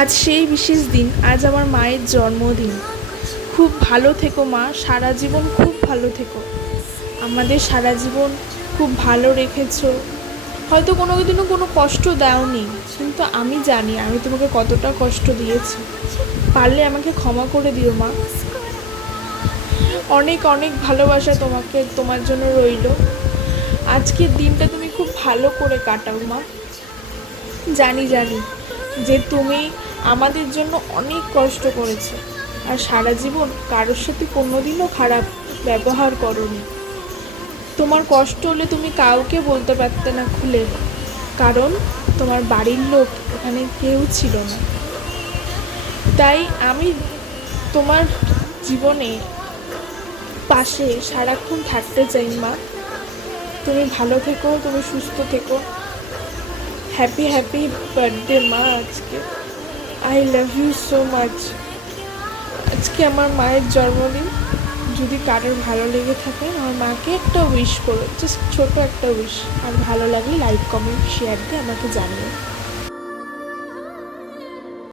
আজ সেই বিশেষ দিন, আজ আমার মায়ের জন্মদিন। খুব ভালো থেকো মা, সারা জীবন খুব ভালো থেকো। আমাদের সারা জীবন খুব ভালো রেখেছো। হয়তো কোনো দিনও কোনো কষ্ট দাওনি, কিন্তু আমি জানি আমি তোমাকে কতটা কষ্ট দিয়েছি। পারলে আমাকে ক্ষমা করে দিও মা। অনেক অনেক ভালোবাসা তোমাকে, তোমার জন্য রইলো। আজকের দিনটা তুমি খুব ভালো করে কাটাও মা। জানি জানি যে তুমি আমাদের জন্য অনেক কষ্ট করেছো, আর সারা জীবন কারোর সাথে কোনোদিনও খারাপ ব্যবহার করোনি। তোমার কষ্ট হলে তুমি কাউকে বলতে পারতে না খুলে, কারণ তোমার বাড়ির লোক এখানে কেউ ছিল না। তাই আমি তোমার জীবনে পাশে সারাক্ষণ থাকতে চাই মা। তুমি ভালো থেকো, তুমি সুস্থ থেকো। হ্যাপি হ্যাপি বার্থডে মা আজকে। I love you so much. আজকে আমার মায়ের জন্মদিন। যদি কারোর ভালো লেগে থাকে আমার মাকে একটা উইশ করো, জাস্ট ছোট একটা উইশ। আর ভালো লাগলে লাইক কমেন্ট শেয়ার দিয়ে আমাকে জানিও।